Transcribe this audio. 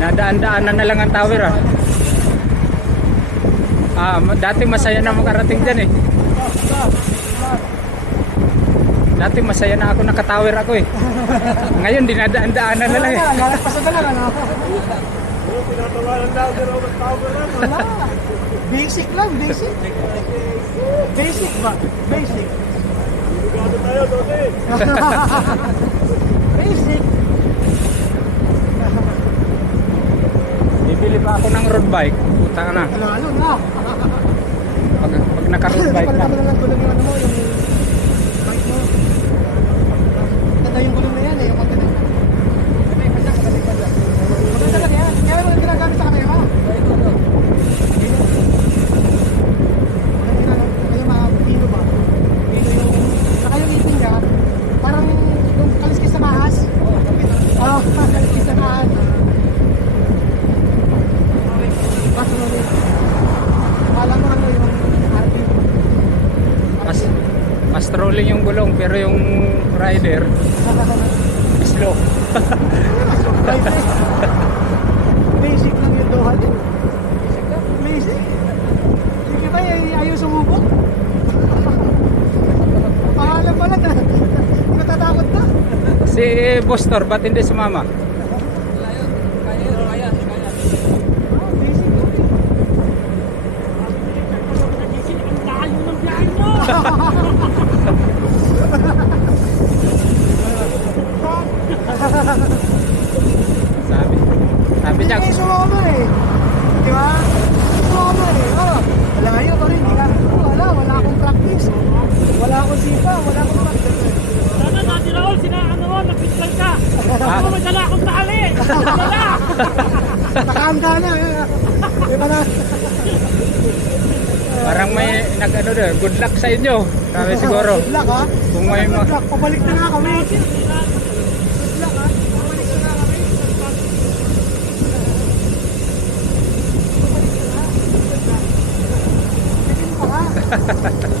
Nadaan-daanan na lang ang tower ah. Dati masaya na makarating dyan eh. Dati masaya na ako, nakatower ako eh. Ngayon dinadaan-daanan na lang eh. Lalagpasan na lang ano. Tinatawanan daw, pero mag-tower lang. Wala. Basic lang, basic. Basic ba? Basic. Sigado tayo, Dodi. Basic. Bibili pa ako ng road bike. Puta ka na. Lalo na. Pag naka-road bike na. Palitan mo na lang gulong yung ano mo, yung bike mo. Tanda yung gulong na yan eh, yung maganda. Maganda lang yan. Kaya mo yung ginagamit sa kamera mo. Ito. Kaya mga pino ba? Pino yung, saka yung ipin niya, parang yung kaliskis sa mahas. Oo, kaliskis sa mahas. Akala mo ano yung RV. Mas trolling yung gulong pero yung rider slow. Basic lang yung doha din. Basic. Sige ba, ayaw sumubok? Pangalan pala na. Natatakot na. Si Bostor, ba't hindi sumama? Basic lang. Sabi niya, Hindi sumama eh. Di ba? Sumama eh. Malayo pa rin. Wala akong practice. Wala akong sipa. Wala akong practice. Sana Dati Raul, nag-pitlan ka. Ako madala akong tali. Madala. Nakahanda na. Di ba na? parang may nag-ano doon, good luck sa inyo. Sabi siguro. Good luck ha. Kung may Good luck. Pabalik na nga kami. Good luck ha. Pabalik na nga kami. Pabalik na nga. Pabalik na nga.